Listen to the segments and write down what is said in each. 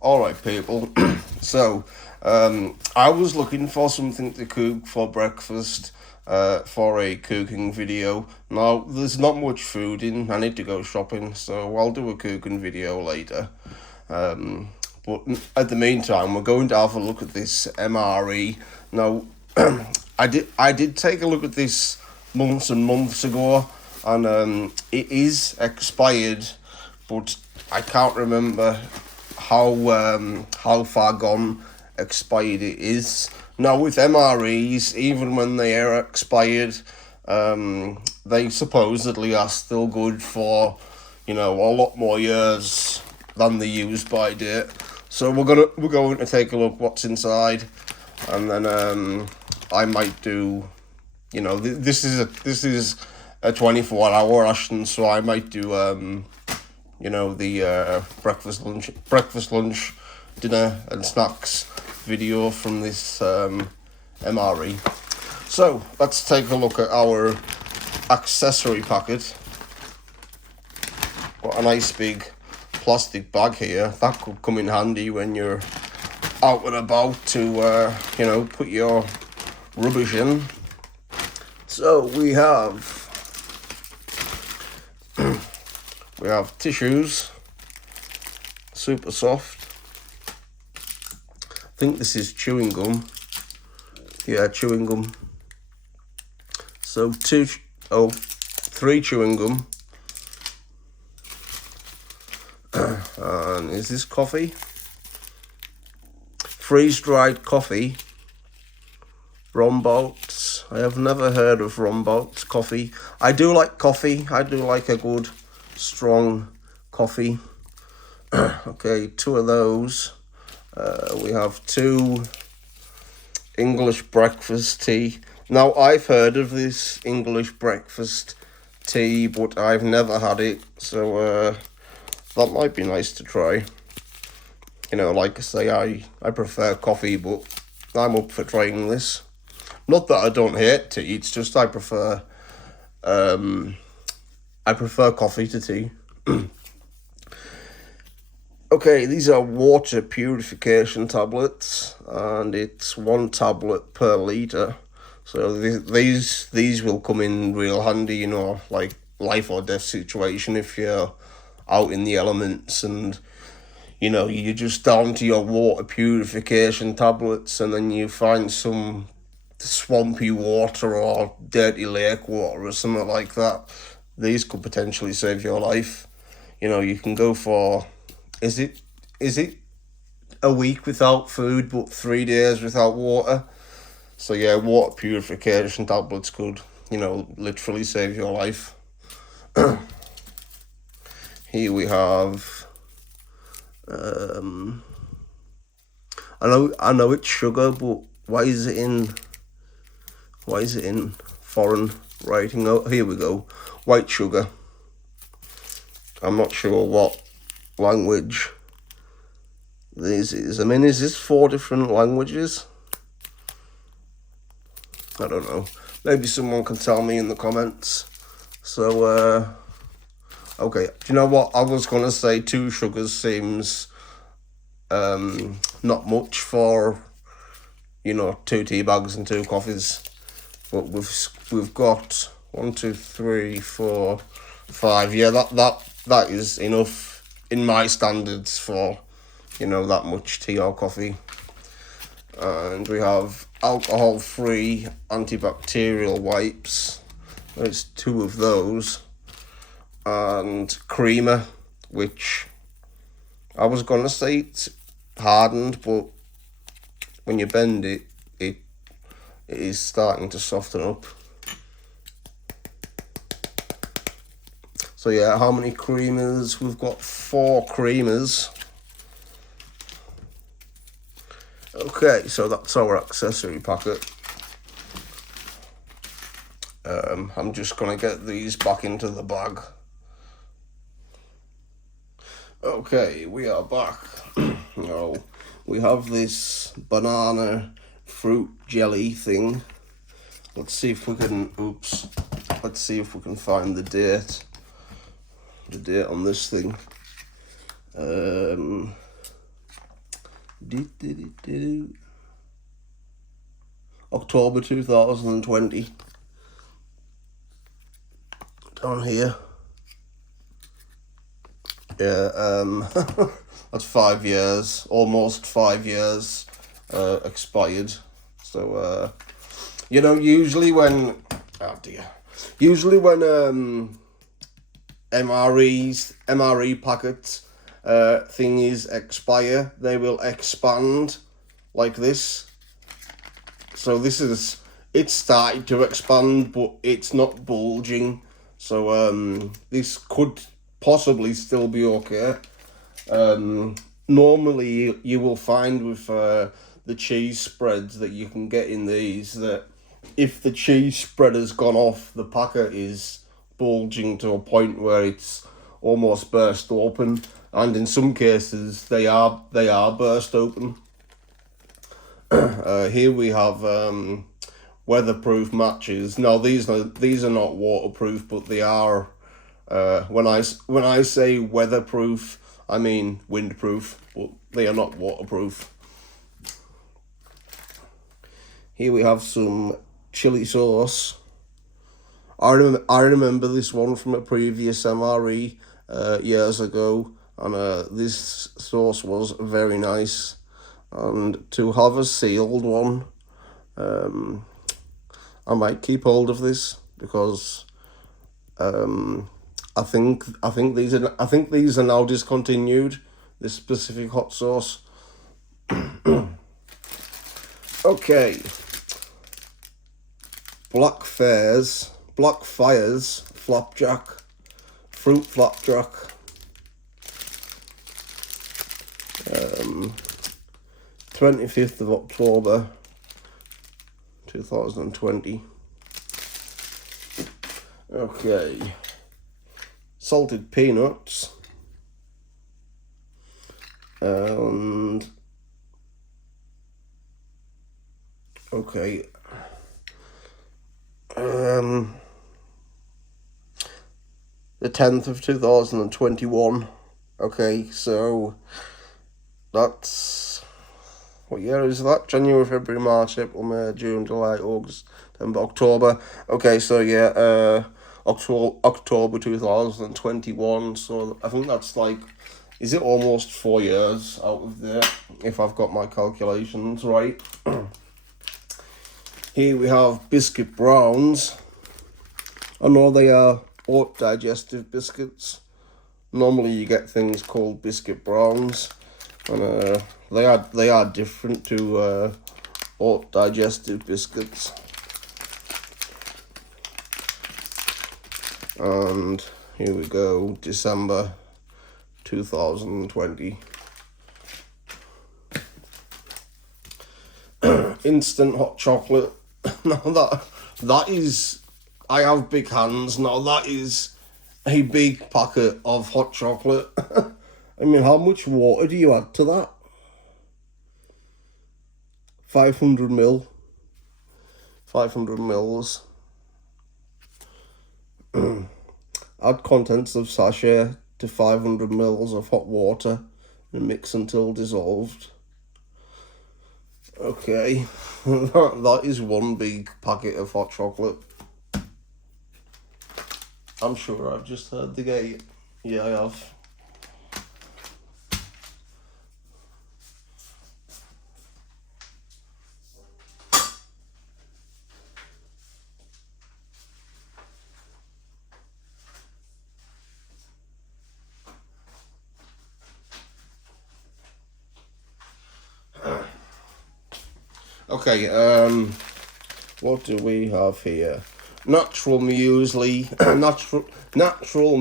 Alright, people. So, I was looking for something to cook for breakfast for a cooking video. Now, there's not much food in. I need to go shopping, so I'll do a cooking video later. But at the meantime, we're going to have a look at this MRE. Now, I did take a look at this months and months ago, and it is expired, but I can't remember how far gone expired it is. Now with MREs, even when they are expired, they supposedly are still good for, a lot more years than the use by date. So we're going to take a look what's inside, and then I might do, this is a 24-hour ration, so I might do the breakfast, lunch, dinner, and snacks video from this MRE. So let's take a look at our accessory packet. Got a nice big plastic bag here. That could come in handy when you're out and about to, put your rubbish in. So we have tissues, super soft. I think this is chewing gum. Yeah, chewing gum. So three chewing gum. And is this coffee? Freeze-dried coffee. Rombolts. I have never heard of Rombolts coffee. I do like coffee. I do like a good strong coffee. Okay, two of those. We have two English breakfast tea. Now, I've heard of this English breakfast tea, but I've never had it, so that might be nice to try. Like I say, I prefer coffee, but I'm up for trying this. Not that I don't hate tea, it's just I prefer coffee to tea. Okay, these are water purification tablets, and it's 1 tablet per litre. So these will come in real handy, like life or death situation if you're out in the elements and, you're just down to your water purification tablets, and then you find some swampy water or dirty lake water or something like that. These could potentially save your life. You can go for, is it a week without food but 3 days without water? So yeah, water purification tablets could, literally save your life. Here we have, I know it's sugar, but why is it in foreign writing? Oh, here we go, white sugar. I'm not sure what language this is. I mean, is this 4 different languages? I don't know. Maybe someone can tell me in the comments. So, okay. Do you know what? I was going to say 2 sugars seems not much for, 2 tea bags and 2 coffees. But we've got 1, 2, 3, 4, 5. Yeah, that is enough in my standards for, that much tea or coffee. And we have alcohol-free antibacterial wipes. There's 2 of those. And creamer, which I was going to say it's hardened, but when you bend it, it is starting to soften up. So yeah, how many creamers? We've got 4 creamers. Okay, so that's our accessory packet. I'm just going to get these back into the bag. Okay, we are back. Now, we have this banana fruit jelly thing. Let's see if we can, let's see if we can find the date on this thing. October 2020. Down here. Yeah, that's 5 years, almost 5 years expired. So, usually when, MRE packets thingies expire, they will expand like this. So it's started to expand, but it's not bulging. So this could possibly still be okay. Normally you will find with the cheese spreads that you can get in these that if the cheese spread has gone off, the packet is bulging to a point where it's almost burst open, and in some cases they are burst open. Here we have weatherproof matches. Now these are not waterproof, but they are. When I say weatherproof, I mean windproof, but they are not waterproof. Here we have some chili sauce. I remember this one from a previous MRE years ago, and this sauce was very nice. And to have a sealed one, I might keep hold of this because I think these are now discontinued. This specific hot sauce. Okay. Blackfires flapjack, fruit flapjack. 25th of October 2020. Okay. Salted peanuts. And okay. The 10th of 2021. Okay, so that's, what year is that? January, February, March, April, May, June, July, August, September, October. Okay, so yeah, October 2021. So I think that's like, is it almost 4 years out of there, if I've got my calculations right. Here we have biscuit browns. I know they are oat digestive biscuits. Normally you get things called biscuit browns, and they are different to oat digestive biscuits. And here we go, December 2020. Instant hot chocolate. Now that is, I have big hands. Now that is a big packet of hot chocolate. I mean, how much water do you add to that? 500 mil. 500 mils. Add contents of sachet to 500 mils of hot water and mix until dissolved. Okay, that is one big packet of hot chocolate. I'm sure I've just heard the gate. Yeah, I have. Okay, what do we have here? Natural muesli, natural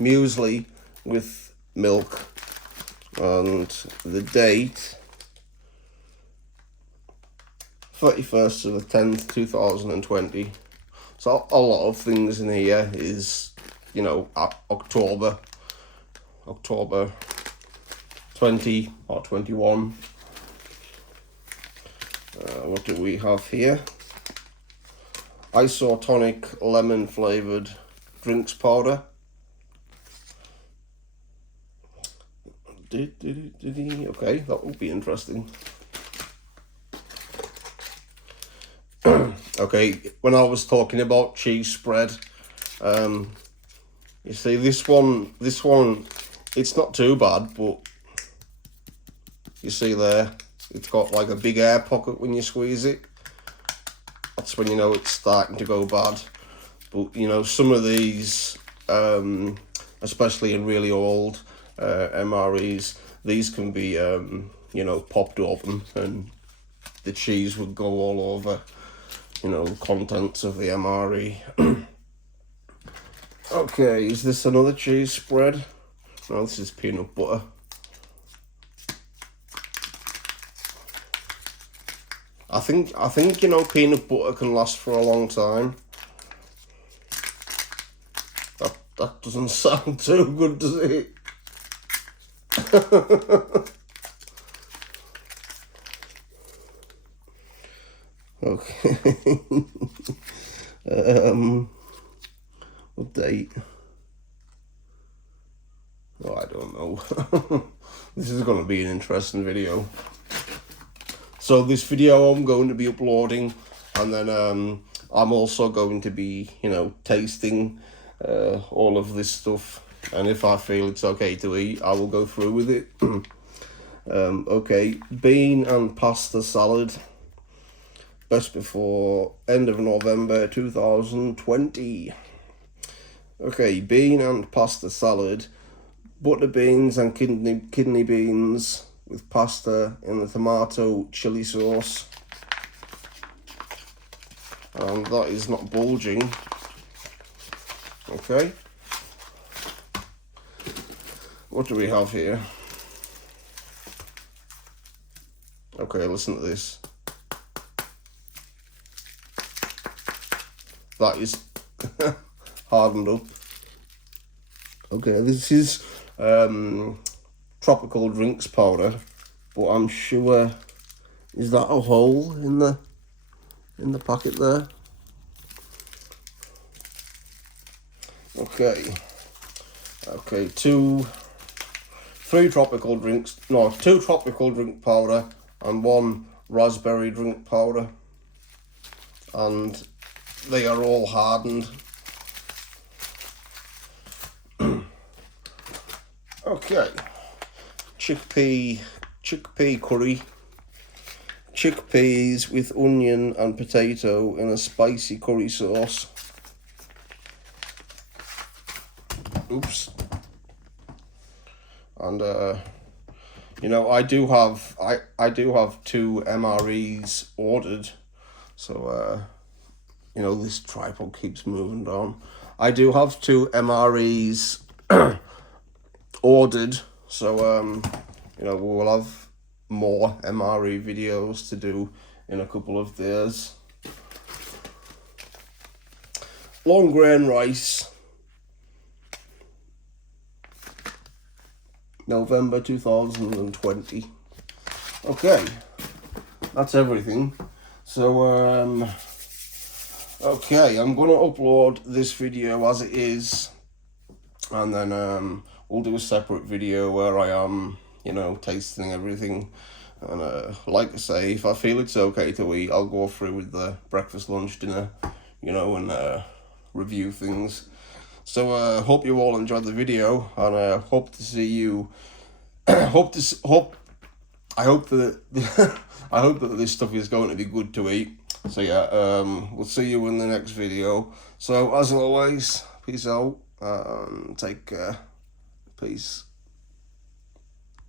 muesli with milk, and the date 31st of the 10th 2020. So a lot of things in here is, October 20 or 21. What do we have here? Isotonic lemon flavoured drinks powder. Okay, that will be interesting. Okay, when I was talking about cheese spread, you see this one, it's not too bad, but you see there, it's got like a big air pocket when you squeeze it. That's when you know it's starting to go bad. But you know, some of these, especially in really old MREs, these can be, you know, popped open and the cheese would go all over, you know, the contents of the MRE. Okay, is this another cheese spread? No, this is peanut butter. I think you know, peanut butter can last for a long time. That doesn't sound too good, does it? Okay. Update. Oh, I don't know. This is going to be an interesting video. So this video I'm going to be uploading, and then I'm also going to be, you know, tasting all of this stuff, and if I feel it's okay to eat, I will go through with it. Okay, bean and pasta salad. Best before end of November 2020. Okay, bean and pasta salad. Butter beans and kidney beans with pasta in the tomato chili sauce. And that is not bulging. Okay. What do we have here? Okay, listen to this. That is hardened up. Okay, this is tropical drinks powder, but I'm sure, is that a hole in the packet there? Okay, two tropical drink powder and one raspberry drink powder, and they are all hardened. Okay, chickpea curry. Chickpeas with onion and potato in a spicy curry sauce. Oops. And you know, I do have two MREs ordered, so you know, this tripod keeps moving down. I do have two MREs ordered, so you know, we will have more MRE videos to do in a couple of days. Long grain rice. November 2020. Okay, that's everything. So okay, I'm gonna upload this video as it is, and then we'll do a separate video where I am, you know, tasting everything. And like I say, if I feel it's okay to eat, I'll go through with the breakfast, lunch, dinner, you know, and review things. So hope you all enjoyed the video, and hope to see you. I hope that I hope that this stuff is going to be good to eat. So yeah, we'll see you in the next video. So as always, peace out, take care, peace.